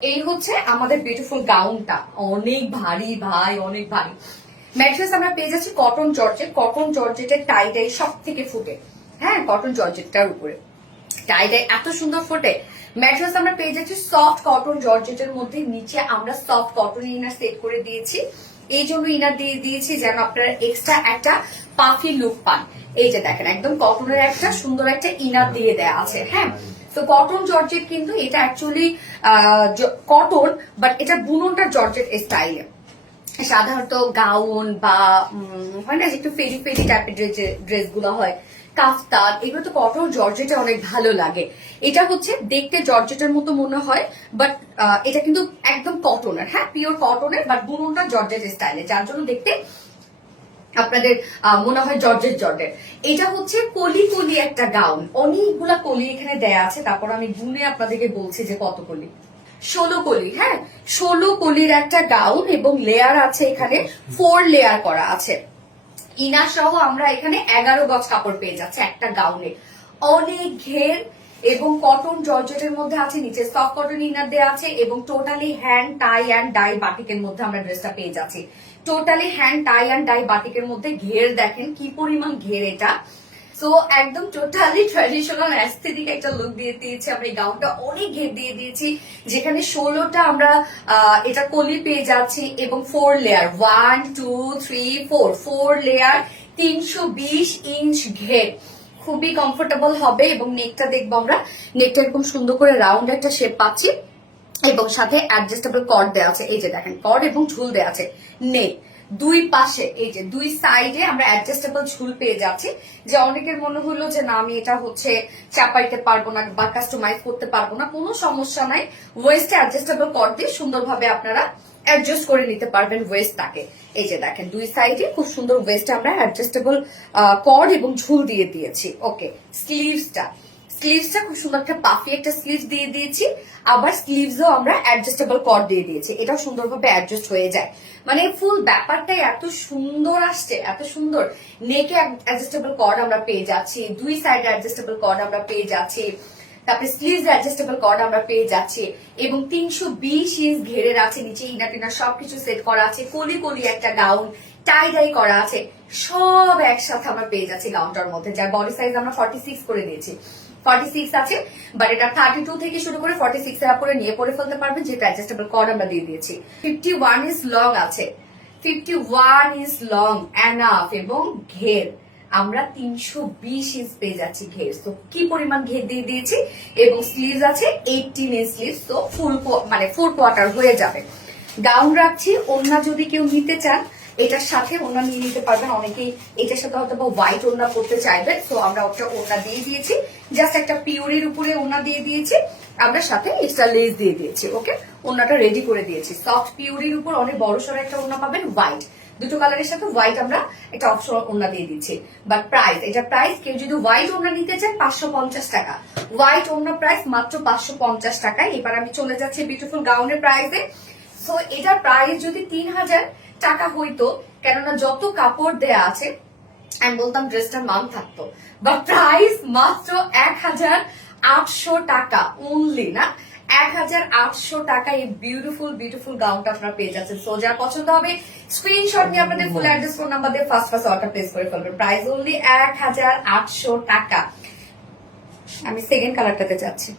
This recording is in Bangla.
এই হচ্ছে আমাদের বিউটিফুল গাউনটা, অনেক ভারী ভাই, অনেক ভারী। ম্যাট্রেস আমরা পেয়ে যাচ্ছি কটন জর্জেট, কটন জর্জেটের টাই ডাই সব থেকে ফুটে। হ্যাঁ, কটন জর্জেটটার উপরে টাই ডাই এত সুন্দর ফোটে। ম্যাট্রেস আমরা পেয়ে যাচ্ছি সফট কটন জর্জেটের মধ্যে, নিচে আমরা সফট কটন ইনার সেট করে দিয়েছি। এই জন্য ইনার দিয়ে দিয়েছি যেন আপনারা এক্সট্রা একটা পাফি লুক পান। এই যে দেখেন, একদম কটনের একটা সুন্দর একটা ইনার দিয়ে দেয়া আছে। হ্যাঁ, তো কটন জর্জেট, কিন্তু এটা অ্যাকচুয়ালি কটন, বাট এটা বুননটা জর্জেট স্টাইলে। সাধারণত গাউন বা হয় না একটু ফেরি ফেরি টাইপের ড্রেস গুলো হয়, কাফতান, এগুলো তো কটন জর্জেটে অনেক ভালো লাগে। এটা হচ্ছে দেখতে জর্জেটের মতো মনে হয়, বাট এটা কিন্তু একদম কটনের। হ্যাঁ, পিওর কটনের, বাট বুননটা জর্জেট স্টাইলে, যার জন্য দেখতে আপনাদের মনে হয় জর্জেট জর্জেট। এটা হচ্ছে কলি কলি একটা গাউন, অনেকগুলা কলি এখানে দেয়া আছে। তারপর আমি গুনে আপনাদেরকে বলছি যে কত কলি। 16 কলি। হ্যাঁ, 16 কলির একটা গাউন, এবং লেয়ার আছে এখানে 4 লেয়ার করা আছে। ইনার সহ আমরা এখানে 11 গজ কাপড় পেয়ে যাচ্ছে একটা গাউনে। অনেক ঘের এবং কটন জর্জেটের মধ্যে আছে, নিচে সফট কটন ইনার দেওয়া আছে, এবং totally hand tie and dye বাটিকের মধ্যে আমরা ড্রেসটা পেয়ে যাচ্ছি। Totally hand tie and dye বাটিকের মধ্যে ঘের দেখেন কি পরিমাণ ঘের এটা। সো একদম টোটালি ট্র্যাডিশনাল অ্যাস্থেটিক একটা লুক দিয়ে দিয়েছি আমরা। এই গাউনটা অনেক ঘের দিয়ে দিয়েছি, যেখানে 16টা আমরা এটা কলি পেয়ে যাচ্ছি, এবং 4 লেয়ার, 1 2 3 4 লেয়ার, 320 ইঞ্চ ঘের। খুবই কমফোর্টেবল হবে। এবং নেকটা দেখবো আমরা, নেকটা এরকম সুন্দর করে রাউন্ড একটা শেপ পাচ্ছি, এবং সাথে অ্যাডজাস্টেবল কর্ড দেওয়া আছে। এই যে দেখেন, কর্ড এবং ঝুল দেওয়া আছে। নেক দুই পাশে, এই যে দুই সাইডে আমরা অ্যাডজাস্টেবল ঝুল পেয়ে যাচ্ছি। যে অনেকের মনে হলো যে না, আমি এটা হচ্ছে চাপাইতে পারবো না বা কাস্টমাইজ করতে পারবো না, কোনো সমস্যা নাই। ওয়েস্টে অ্যাডজাস্টেবল কর্ড দিয়ে সুন্দরভাবে আপনারা অ্যাডজাস্ট করে নিতে পারবেন ওয়েস্টটাকে। এই যে দেখেন, দুই সাইডে খুব সুন্দর ওয়েস্টে আমরা অ্যাডজাস্টেবল কর্ড এবং ঝুল দিয়ে দিয়েছি। ওকে, স্লিভসটা খুব সুন্দর একটা পাফি একটা স্লিভস দিয়ে দিয়েছি। আবার স্লিভসও আমরা অ্যাডজাস্টেবল কর্ড দিয়ে দিয়েছি, এটাও সুন্দরভাবে অ্যাডজাস্ট হয়ে যায়। মানে ফুল ব্যাপারটাই এত সুন্দর আসছে, এত সুন্দর। নেকে অ্যাডজাস্টেবল কর্ড আমরা পেয়ে যাচ্ছি, দুই সাইডে অ্যাডজাস্টেবল কর্ড আমরা পেয়ে যাচ্ছি, তারপরে স্লিভস অ্যাডজাস্টেবল কর্ড আমরা পেয়ে যাচ্ছি, এবং 320 ইঞ্চ ঘেরের আছে। নিচে ইনার টিনার সবকিছু সেট করা আছে, কলি কলি একটা গাউন টাই ডাই করা আছে, সব একসাথে আমরা পেয়ে যাচ্ছি গাউনটার মধ্যে। যার বডি সাইজ আমরা 46 করে দিয়েছি, 46 আছে, বাট এটা 32 থেকে শুরু করে 46 এর উপরে নিয়ে পরে ফেলতে পারবেন, যেটা অ্যাডজাস্টেবল কর্ড আমরা দিয়ে দিয়েছি। 51 ইঞ্চ লং আছে, 51 ইঞ্চ লং এনাফ, এবং ঘের আমরা 320 ইঞ্চ পেয়ে যাচ্ছি ঘের। তো কি পরিমাণ ঘের দিয়ে দিয়েছি, এবং স্লিভস আছে 18 ইঞ্চ স্লিভস, তো ফুল মানে 4 কোয়ার্টার হয়ে যাবে। গাউন রাখছি, ওড়না যদি কেউ নিতে চান এটার সাথে ওড়না নিয়ে নিতে পারবেন। অনেকেই এটার সাথে হয়তো হোয়াইট ওড়না করতে চাইবেন, তো আমরা ওটা ওড়না দিয়ে দিয়েছি। জাস্ট একটা পিওরের উপরে ওড়না দিয়ে দিয়েছি, আমরা সাথে এক্সট্রা লেস দিয়ে দিয়েছি। ওকে, ওড়নাটা রেডি করে দিয়েছি। সফট পিওরের উপর অনেক বড় সড়ো একটা ওড়না পাবেন, হোয়াইট, দুটো কালারের সাথে হোয়াইট আমরা একটা অপশন ওড়না দিয়ে দিচ্ছি। বাট প্রাইস, এটা প্রাইস, কেউ যদি হোয়াইট ওড়না নিতে চান 550 টাকা, হোয়াইট ওড়না প্রাইস মাত্র 550 টাকায়। এবার আমি চলে যাচ্ছি বিউটিফুল গাউনের প্রাইসে। সো এটার প্রাইস যদি 3000 টাকা হইতো, কেননা যত কাপড় দেয়া আছে আমি বলতাম ড্রেসটার মান থাকতো, বা প্রাইস মাত্র 1800 টাকা অনলি, না 1800 টাকা এই বিউটিফুল বিউটিফুল গাউনটা আপনারা পেয়ে যাচ্ছেন। সো যার পছন্দ হবে স্ক্রিনশট নিয়ে আপনাদের ফুল অ্যাড্রেস ফোন নাম্বার দিয়ে ফার্স্ট অর্ডার প্লেস করে ফেলবেন। প্রাইস অনলি 1800 টাকা। আমি সেকেন্ড কালারটাতে যাচ্ছি।